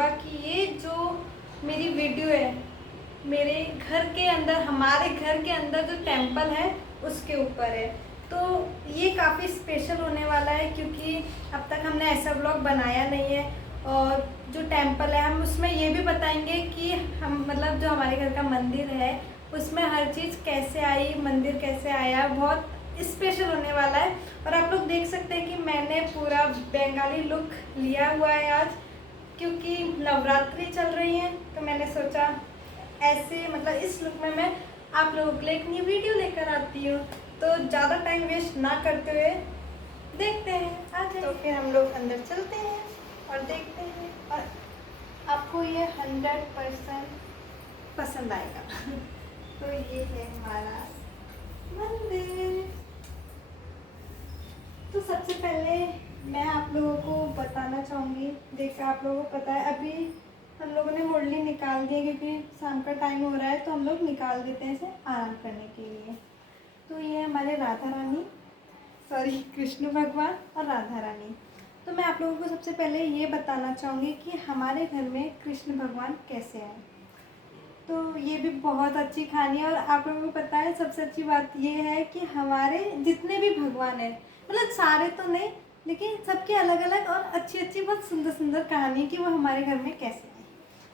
होगा कि ये जो मेरी वीडियो है मेरे घर के अंदर, हमारे घर के अंदर जो टेंपल है उसके ऊपर है। तो ये काफ़ी स्पेशल होने वाला है क्योंकि अब तक हमने ऐसा ब्लॉग बनाया नहीं है। और जो टेंपल है हम उसमें ये भी बताएंगे कि हम मतलब जो हमारे घर का मंदिर है उसमें हर चीज़ कैसे आई, मंदिर कैसे आया, बहुत स्पेशल होने वाला है। और आप लोग देख सकते हैं कि मैंने पूरा बंगाली लुक लिया हुआ है आज, क्योंकि नवरात्रि चल रही है। तो मैंने सोचा ऐसे मतलब इस लुक में मैं आप लोगों के लिए एक नई वीडियो लेकर आती हूँ। तो ज़्यादा टाइम वेस्ट ना करते हुए देखते हैं आज। तो फिर हम लोग अंदर चलते हैं और देखते हैं, और आपको ये 100% पसंद आएगा। तो ये है हमारा मंदिर। तो सबसे पहले मैं आप लोगों को बताना चाहूँगी, देखा आप लोगों को पता है अभी हम लोगों ने मुरली निकाल दी है क्योंकि शाम का टाइम हो रहा है, तो हम लोग निकाल देते हैं इसे आराम करने के लिए। तो ये हमारे राधा रानी, सॉरी कृष्ण भगवान और राधा रानी। तो मैं आप लोगों को सबसे पहले ये बताना चाहूँगी कि हमारे घर में कृष्ण भगवान कैसे आए। तो ये भी बहुत अच्छी कहानी है। और आप लोगों को पता है सबसे अच्छी बात ये है कि हमारे जितने भी भगवान हैं, मतलब सारे तो नहीं लेकिन सबके अलग अलग और अच्छी अच्छी बहुत सुंदर सुंदर कहानी कि वो हमारे घर में कैसे आए।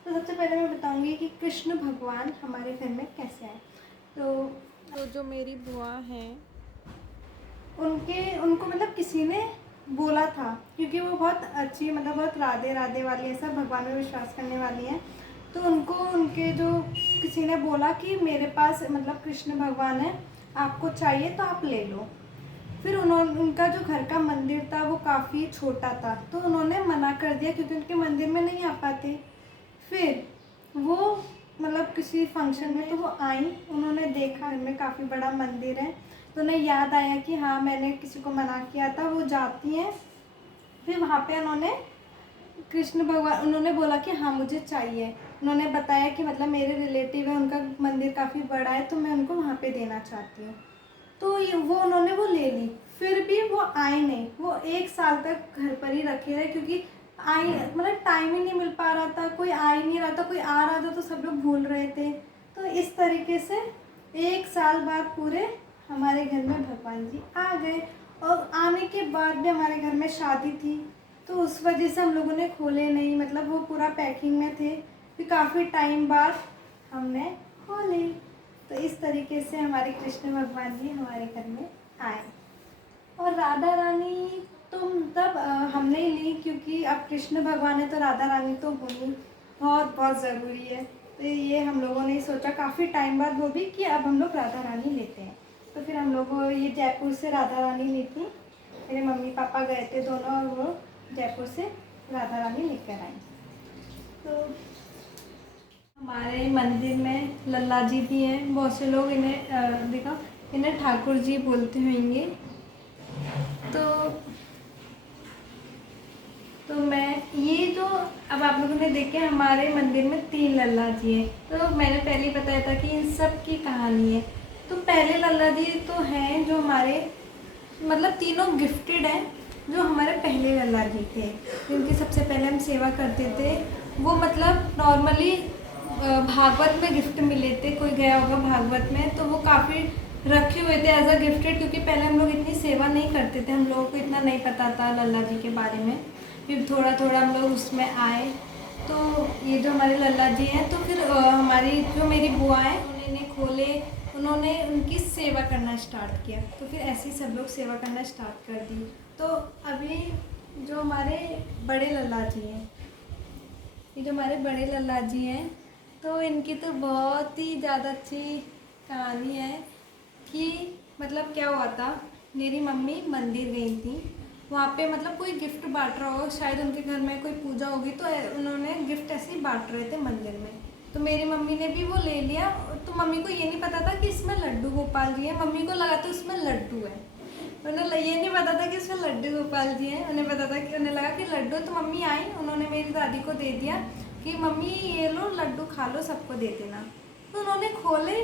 तो सबसे पहले मैं बताऊंगी कि कृष्ण भगवान हमारे घर में कैसे आए। तो जो मेरी बुआ हैं उनको मतलब किसी ने बोला था, क्योंकि वो बहुत अच्छी मतलब बहुत राधे राधे वाली है, सब भगवान में विश्वास करने वाली हैं। तो उनको उनके जो किसी ने बोला कि मेरे पास मतलब कृष्ण भगवान है, आपको चाहिए तो आप ले लो। फिर उनका जो घर का मंदिर था वो काफ़ी छोटा था, तो उन्होंने मना कर दिया क्योंकि उनके मंदिर में नहीं आ पाते। फिर वो मतलब किसी फंक्शन में तो वो आई, उन्होंने देखा इनमें काफ़ी बड़ा मंदिर है, तो उन्हें याद आया कि हाँ मैंने किसी को मना किया था। वो जाती हैं, फिर वहाँ पे उन्होंने कृष्ण भगवान उन्होंने बोला कि हाँ मुझे चाहिए। उन्होंने बताया कि मतलब मेरे रिलेटिव है, उनका मंदिर काफ़ी बड़ा है तो मैं उनको वहाँ पे देना चाहती हूँ। तो उन्होंने वो ले ली। फिर भी वो आए नहीं, वो 1 साल तक घर पर ही रखे रहे क्योंकि आई मतलब टाइम ही नहीं मिल पा रहा था, कोई आ ही नहीं रहा था, कोई आ रहा था तो सब लोग भूल रहे थे। तो इस तरीके से 1 साल बाद पूरे हमारे घर में भगवान जी आ गए। और आने के बाद भी हमारे घर में शादी थी, तो उस वजह से हम लोगों ने खोले नहीं, मतलब वो पूरा पैकिंग में थे। फिर काफ़ी टाइम बाद हमने खोले। तो इस तरीके से हमारे कृष्ण भगवान जी हमारे घर में आए। और राधा रानी तो तब हमने ही ली क्योंकि अब कृष्ण भगवान है तो राधा रानी तो होनी बहुत बहुत ज़रूरी है। तो ये हम लोगों ने सोचा काफ़ी टाइम बाद वो भी कि अब हम लोग राधा रानी लेते हैं। तो फिर हम लोग ये जयपुर से राधा रानी ली थी, मेरे मम्मी पापा गए थे दोनों और वो जयपुर से राधा रानी लेकर आई। तो हमारे मंदिर में लल्ला जी भी हैं, बहुत से लोग इन्हें देखो इन्हें ठाकुर जी बोलते होंगे। तो मैं ये जो अब आप लोगों ने देखे हमारे मंदिर में 3 लल्ला जी हैं। तो मैंने पहले ही बताया था कि इन सब की कहानी है। तो पहले लल्ला जी तो हैं जो हमारे मतलब तीनों गिफ्टेड हैं, जो हमारे पहले लल्ला जी थे जिनकी सबसे पहले हम सेवा करते थे। वो मतलब नॉर्मली भागवत में गिफ्ट मिले थे, कोई गया होगा भागवत में तो वो काफ़ी रखे हुए थे एज अ गिफ्टेड, क्योंकि पहले हम लोग इतनी सेवा नहीं करते थे, हम लोगों को इतना नहीं पता था लल्ला जी के बारे में। फिर थोड़ा थोड़ा हम लोग उसमें आए। तो ये जो हमारे लल्ला जी हैं, तो फिर हमारी जो मेरी बुआ हैं उन्होंने इन्हें खोले, उन्होंने उनकी सेवा करना स्टार्ट किया। तो फिर ऐसे ही सब लोग सेवा करना स्टार्ट कर दी। तो अभी जो हमारे बड़े लल्ला जी हैं, ये जो हमारे बड़े लल्ला जी हैं, तो इनकी तो बहुत ही ज़्यादा अच्छी कहानी है कि मतलब क्या हुआ था। मेरी मम्मी मंदिर गई थी, वहाँ पे मतलब कोई गिफ्ट बांट रहा हो, शायद उनके घर में कोई पूजा होगी, तो उन्होंने गिफ्ट ऐसे ही बांट रहे थे मंदिर में। तो मेरी मम्मी ने भी वो ले लिया। तो मम्मी को ये नहीं पता था कि इसमें लड्डू गोपाल जी हैं, मम्मी को लगा था उसमें लड्डू है। उन्हें ये नहीं पता था कि इसमें लड्डू गोपाल जी हैं, उन्हें पता था कि उन्हें लगा कि लड्डू। तो मम्मी आई, उन्होंने मेरी दादी को दे दिया कि मम्मी ये लो लड्डू खा लो, सबको दे देना। तो उन्होंने खोले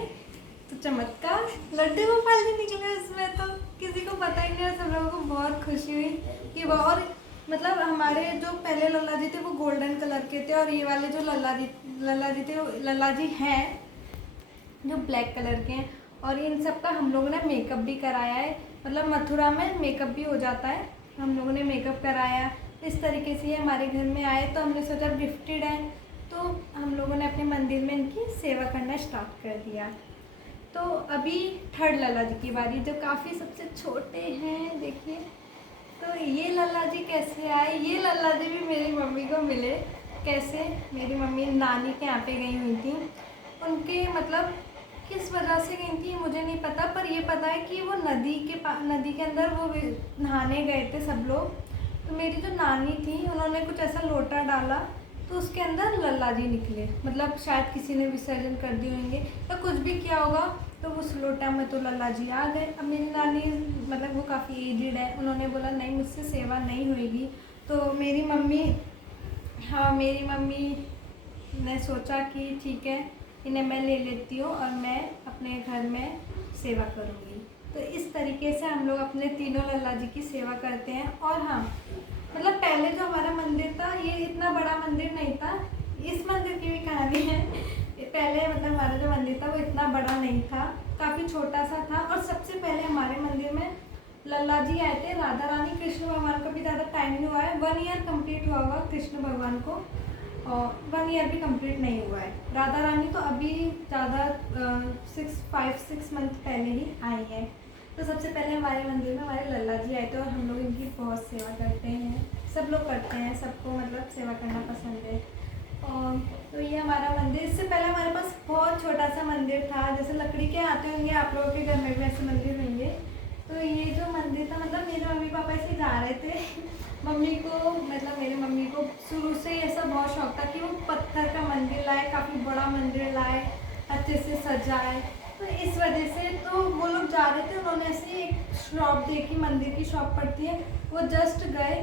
तो चमत्कार लड्डू गोपाल जी निकले उसमें। तो किसी को पता ही नहीं, सब लोगों को बहुत खुशी हुई कि वो। और मतलब हमारे जो पहले लल्ला जी थे वो गोल्डन कलर के थे, और ये वाले जो लल्ला जी थे, लल्ला जी हैं जो ब्लैक कलर के हैं। और इन सब का हम लोगों ने मेकअप भी कराया है, मतलब मथुरा में मेकअप भी हो जाता है, हम लोगों ने मेकअप कराया। इस तरीके से ये हमारे घर में आए तो हमने सोचा गिफ्टेड है, तो हम लोगों ने अपने मंदिर में इनकी सेवा करना स्टार्ट कर दिया। तो अभी थर्ड लल्ला जी की बारी, जो काफ़ी सबसे छोटे हैं, देखिए। तो ये लल्ला जी कैसे आए, ये लल्ला जी भी मेरी मम्मी को मिले। कैसे, मेरी मम्मी नानी के यहाँ पे गई हुई थी, उनके मतलब किस वजह से गई थी मुझे नहीं पता, पर ये पता है कि वो नदी के अंदर वो नहाने गए थे सब लोग। तो मेरी जो नानी थी उन्होंने कुछ ऐसा लोटा डाला, तो उसके अंदर लल्ला जी निकले, मतलब शायद किसी ने विसर्जन कर दिए होंगे या कुछ भी किया होगा, तो उस लोटा में तो लल्ला जी आ गए। अब मेरी नानी मतलब वो काफ़ी एजिड है, उन्होंने बोला नहीं मुझसे सेवा नहीं होएगी। तो मेरी मम्मी ने सोचा कि ठीक है, इन्हें मैं ले लेती हूँ और मैं अपने घर में सेवा करूँगी। तो इस तरीके से हम लोग अपने तीनों लल्ला जी की सेवा करते हैं। और हाँ, मतलब पहले जो हमारा मंदिर था ये इतना बड़ा मंदिर नहीं था, इस मंदिर की भी कहानी है। पहले मतलब हमारा जो मंदिर था वो इतना बड़ा नहीं था, काफ़ी छोटा सा था। और सबसे पहले हमारे मंदिर में लल्ला जी आए थे, राधा रानी, कृष्ण भगवान का भी ज़्यादा टाइम नहीं हुआ है, 1 ईयर कंप्लीट हुआ होगा कृष्ण भगवान को, और 1 ईयर भी कंप्लीट नहीं हुआ है। राधा रानी तो अभी ज़्यादा 5-6 मंथ पहले ही आई है। तो सबसे पहले हमारे मंदिर में हमारे लल्ला जी आए थे, और हम लोग इनकी बहुत सेवा करते हैं, सब लोग करते हैं, सबको मतलब सेवा करना पसंद है। और तो ये हमारा मंदिर, इससे पहले हमारे पास बहुत छोटा सा मंदिर था, जैसे लकड़ी के आते होंगे आप लोगों के घर में भी ऐसे मंदिर होंगे। तो ये जो मंदिर था, मतलब मेरे मम्मी पापा ऐसे जा रहे थे मेरी मम्मी को शुरू से ऐसा बहुत शौक था कि वो पत्थर का मंदिर लाए, काफ़ी बड़ा मंदिर लाए, अच्छे से सजाए। तो इस वजह से तो वो लोग जा रहे थे, उन्होंने ऐसे एक शॉप देखी, मंदिर की शॉप पड़ती है, वो जस्ट गए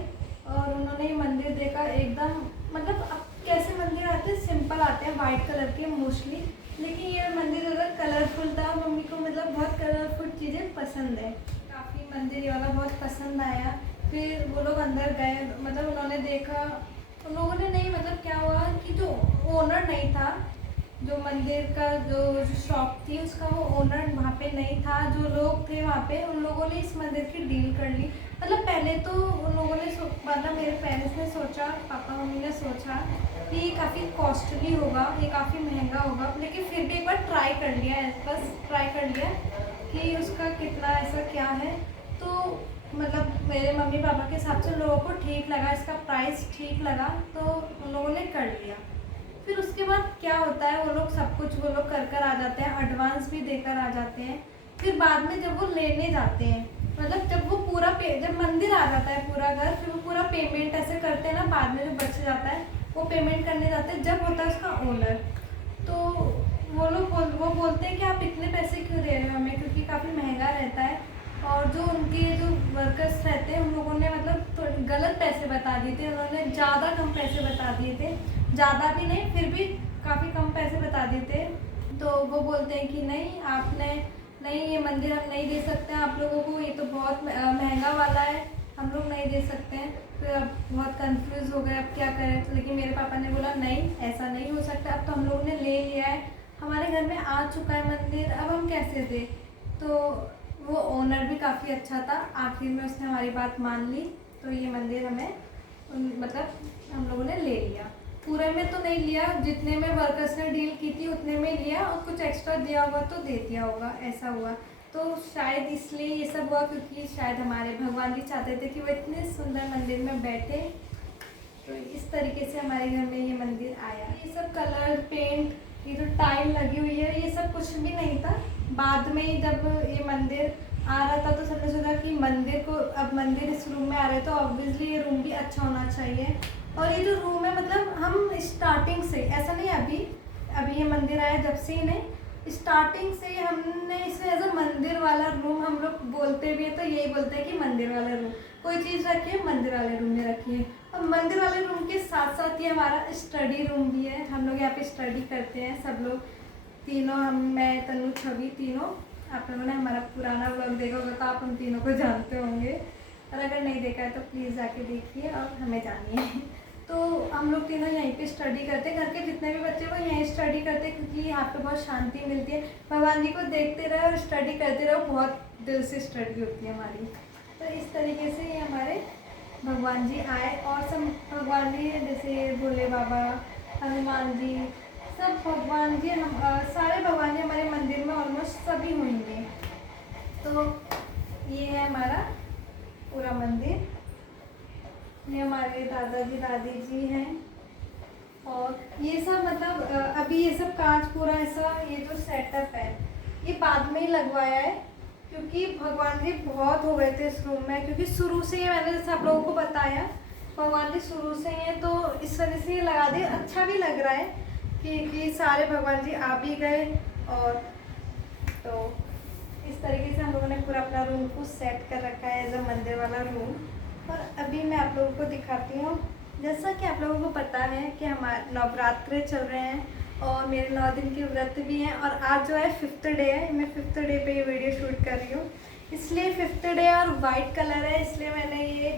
और उन्होंने ये मंदिर देखा, एकदम मतलब अब कैसे मंदिर आते हैं, सिंपल आते हैं, वाइट कलर के मोस्टली, लेकिन ये मंदिर ज़्यादा कलरफुल था। मम्मी को मतलब बहुत कलरफुल चीज़ें पसंद है, काफ़ी मंदिर ये वाला बहुत पसंद आया। फिर वो लोग अंदर गए, मतलब उन्होंने देखा, उन लोगों ने नहीं, मतलब क्या हुआ कि जो ओनर नहीं था, जो मंदिर का जो शॉप थी उसका वो ओनर वहाँ पे नहीं था, जो लोग थे वहाँ पे उन लोगों ने इस मंदिर की डील कर ली। मतलब पहले तो उन लोगों ने मतलब मेरे पेरेंट्स ने सोचा, पापा मम्मी ने सोचा कि ये काफ़ी कॉस्टली होगा, ये काफ़ी महंगा होगा, लेकिन फिर भी एक बार ट्राई कर लिया, बस ट्राई कर लिया कि उसका कितना ऐसा क्या है। तो मतलब मेरे मम्मी पापा के हिसाब से लोगों को ठीक लगा, इसका प्राइस ठीक लगा, तो उन लोगों ने कर लिया। फिर उसके बाद क्या होता है, वो लोग सब कुछ वो लोग कर आ जाते हैं, एडवांस भी देकर आ जाते हैं। फिर बाद में जब वो लेने जाते हैं, मतलब जब वो पूरा जब मंदिर आ जाता है पूरा घर, फिर वो पूरा पेमेंट ऐसे करते हैं ना, बाद में जो बच जाता है वो पेमेंट करने जाते हैं, जब होता है उसका ओनर। तो वो बोलते हैं कि आप इतने पैसे क्यों दे रहे हो हमें, क्योंकि काफ़ी महंगा रहता है। और जो उनके जो वर्कर्स रहते हैं उन लोगों ने मतलब गलत पैसे बता दिए थे, उन्होंने ज़्यादा कम पैसे बता दिए थे, ज़्यादा भी नहीं फिर भी काफ़ी कम पैसे बता दिए थे। तो वो बोलते हैं कि नहीं, आपने नहीं, ये मंदिर हम नहीं दे सकते हैं आप लोगों को, ये तो बहुत महंगा वाला है, हम लोग नहीं दे सकते हैं। फिर अब बहुत कंफ्यूज हो गए, अब क्या करें। तो लेकिन मेरे पापा ने बोला नहीं, ऐसा नहीं हो सकता, अब तो हम लोगों ने ले लिया है, हमारे घर में आ चुका है मंदिर, अब हम कैसे दें। तो वो ओनर भी काफ़ी अच्छा था, आखिर में उसने हमारी बात मान ली, तो ये मंदिर हमें मतलब हम लोगों ने ले लिया। पूरे में तो नहीं लिया, जितने में वर्कर्स ने डील की थी उतने में लिया, और कुछ एक्स्ट्रा दिया होगा तो दे दिया होगा, ऐसा हुआ। तो शायद इसलिए ये सब हुआ, क्योंकि शायद हमारे भगवान जी चाहते थे कि वो इतने सुंदर मंदिर में बैठे। तो इस तरीके से हमारे घर में ये मंदिर आया। ये सब कलर पेंट, ये जो टाइल लगी हुई है, ये सब कुछ भी नहीं था। बाद में जब ये मंदिर आ रहा था तो सबने सोचा कि अब मंदिर इस रूम में आ रहे हैं तो ऑब्वियसली ये रूम भी अच्छा होना चाहिए। और ये जो रूम है, मतलब हम स्टार्टिंग से, ऐसा नहीं अभी ये मंदिर आया जब से ही नहीं, स्टार्टिंग से हमने इसे एज अ मंदिर वाला रूम, हम लोग बोलते भी है तो यही बोलते हैं कि मंदिर वाला रूम, कोई चीज़ रखी है मंदिर वाले रूम में रखी है। और मंदिर वाले रूम के साथ साथ ये हमारा स्टडी रूम भी है, हम लोग यहाँ पे स्टडी करते हैं सब लोग, तीनों, मैं, तनु, छवि, तीनों। आप लोगों ने हमारा पुराना व्लॉग देखा होगा तो आप हम तीनों को जानते होंगे। और अगर नहीं देखा है तो प्लीज़ जाके देखिए और हमें जानिए। तो हम लोग तीनों यहीं पे स्टडी करते हैं, घर के जितने भी बच्चे वो यहीं स्टडी करते हैं क्योंकि यहाँ पे बहुत शांति मिलती है। भगवान जी को देखते रहो और स्टडी करते रहो, बहुत दिल से स्टडी होती है हमारी। तो इस तरीके से ये हमारे भगवान जी आए और सब भगवान जी जैसे भोले बाबा, हनुमान जी, सब भगवान जी हम सारे भगवान जी हमारे मंदिर में ऑलमोस्ट सभी होंगे। तो ये है हमारा पूरा मंदिर। ये हमारे दादाजी दादी जी हैं और ये सब मतलब अभी ये सब कांच पूरा ऐसा ये जो सेटअप है ये बाद में ही लगवाया है क्योंकि भगवान जी बहुत हो गए थे इस रूम में, क्योंकि शुरू से ही मैंने जैसे आप लोगों को बताया भगवान जी शुरू से ही है, तो इस वजह से ये लगा दिया। अच्छा भी लग रहा है कि सारे भगवान जी आ भी गए। और तो इस तरीके से हम लोगों ने पूरा अपना रूम को सेट कर रखा है एज अ मंदिर वाला रूम। और अभी मैं आप लोगों को दिखाती हूँ, जैसा कि आप लोगों को पता है कि हमारे नवरात्रे चल रहे हैं और मेरे 9 दिन के व्रत भी हैं और आज जो है 5th डे है। मैं 5th डे पे ये वीडियो शूट कर रही हूँ, इसलिए 5th डे और वाइट कलर है, इसलिए मैंने ये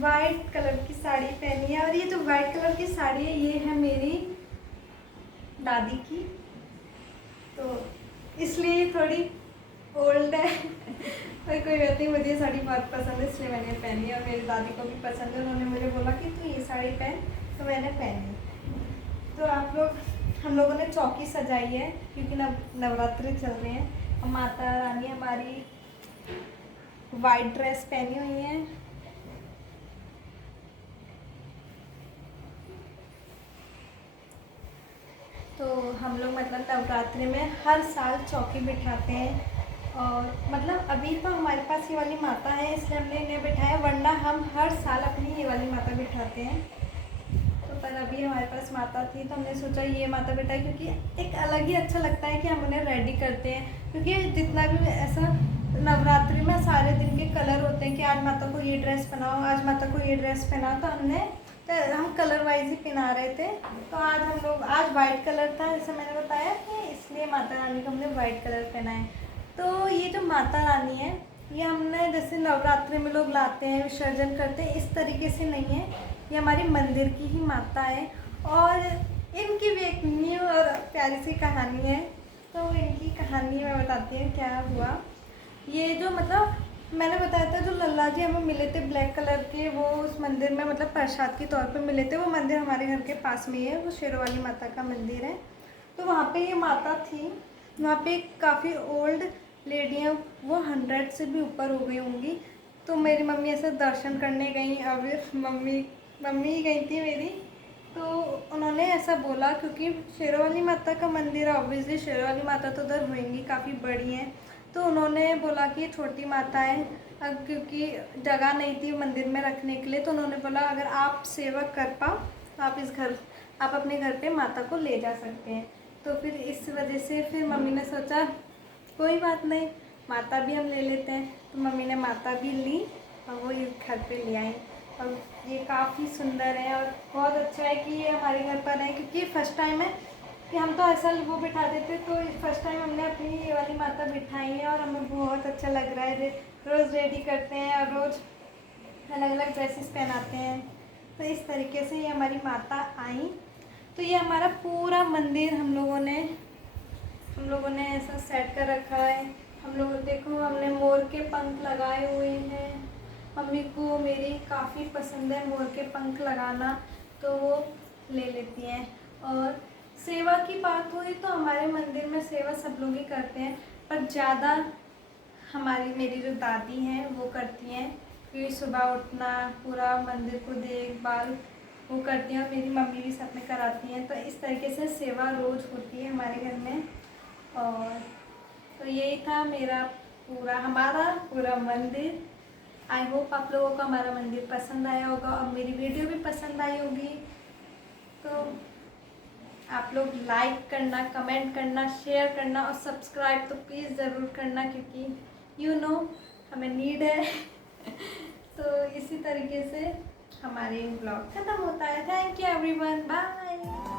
वाइट कलर की साड़ी पहनी है। और ये जो वाइट कलर की साड़ी है ये है मेरी दादी की, तो इसलिए ये थोड़ी ओल्ड है पर कोई बात नहीं, मुझे साड़ी बहुत पसंद है इसलिए मैंने पहनी और मेरी दादी को भी पसंद है। उन्होंने मुझे बोला कि तू ये साड़ी पहन, तो मैंने पहनी। तो आप लोग हम लोगों ने चौकी सजाई है क्योंकि नवरात्रि चल रहे हैं और माता रानी हमारी वाइट ड्रेस पहनी हुई है। तो हम लोग मतलब नवरात्रि में हर साल चौकी बिठाते हैं और मतलब अभी तो हमारे पास ये वाली माता है इसलिए हमने इन्हें बिठाया, वरना हम हर साल अपनी ये वाली माता बिठाते हैं। तो पर अभी हमारे पास माता थी तो हमने सोचा ये माता बिठाई क्योंकि एक अलग ही अच्छा लगता है कि हम उन्हें रेडी करते हैं, क्योंकि जितना भी ऐसा नवरात्रि में सारे दिन के कलर होते हैं कि आज माता को ये ड्रेस पहनाओ, आज माता को ये ड्रेस पहनाओ, तो हम कलर वाइज ही पहना रहे थे। तो आज हम लोग आज वाइट कलर था जैसे मैंने बताया कि इसलिए माता रानी को हमने वाइट कलर पहना है। तो ये जो माता रानी है ये हमने जैसे नवरात्रि में लोग लाते हैं विसर्जन करते हैं, इस तरीके से नहीं है, ये हमारी मंदिर की ही माता है और इनकी भी एक न्यू और प्यारी सी कहानी है। तो इनकी कहानी मैं बताती हूँ क्या हुआ। ये जो मतलब मैंने बताया था जो लल्ला जी हमें मिले थे ब्लैक कलर के, वो उस मंदिर में मतलब प्रसाद के तौर पे मिले थे। वो मंदिर हमारे घर के पास में ही है, वो शेरवाली माता का मंदिर है। तो वहाँ पे ये माता थी, वहाँ पे काफ़ी ओल्ड लेडियाँ, वो 100 से भी ऊपर हो गई होंगी। तो मेरी मम्मी ऐसे दर्शन करने गई, अब मम्मी ही गई थी मेरी। तो उन्होंने ऐसा बोला क्योंकि शेरवाली माता का मंदिर है, ऑब्वियसली शेरवाली माता तो उधर होंगी, काफ़ी बड़ी हैं। तो उन्होंने बोला कि छोटी माता है, अब क्योंकि जगह नहीं थी मंदिर में रखने के लिए, तो उन्होंने बोला अगर आप सेवा कर पाओ आप अपने घर पे माता को ले जा सकते हैं। तो फिर इस वजह से फिर मम्मी ने सोचा कोई बात नहीं, माता भी हम ले लेते हैं। तो मम्मी ने माता भी ली और वो ये घर पे ले आई और ये काफ़ी सुंदर है और बहुत अच्छा है कि ये हमारे घर पर है, क्योंकि फर्स्ट टाइम है कि हम तो ऐसा वो बिठा देते, तो फर्स्ट टाइम हमने अपनी ये वाली माता बिठाई है और हमें बहुत अच्छा लग रहा है। रोज़ रेडी करते हैं और रोज़ अलग अलग ड्रेसेस पहनाते हैं। तो इस तरीके से ये हमारी माता आई। तो ये हमारा पूरा मंदिर हम लोगों ने ऐसा सेट कर रखा है। हम लोग देखो हमने मोर के पंख लगाए हुए हैं, मम्मी को मेरी काफ़ी पसंद है मोर के पंख लगाना, तो वो ले लेती हैं। और सेवा की बात हुई तो हमारे मंदिर में सेवा सब लोग ही करते हैं, पर ज़्यादा मेरी जो दादी हैं वो करती हैं, क्योंकि सुबह उठना पूरा मंदिर को देखभाल वो करती हैं और मेरी मम्मी भी साथ में कराती हैं। तो इस तरीके से सेवा रोज़ होती है हमारे घर में। और तो यही था हमारा पूरा मंदिर। आई होप आप लोगों को हमारा मंदिर पसंद आया होगा और मेरी वीडियो भी पसंद आई होगी। तो आप लोग लाइक करना, कमेंट करना, शेयर करना और सब्सक्राइब तो प्लीज़ ज़रूर करना, क्योंकि हमें नीड है तो इसी तरीके से हमारे ब्लॉग ख़त्म होता है। Thank you everyone, bye.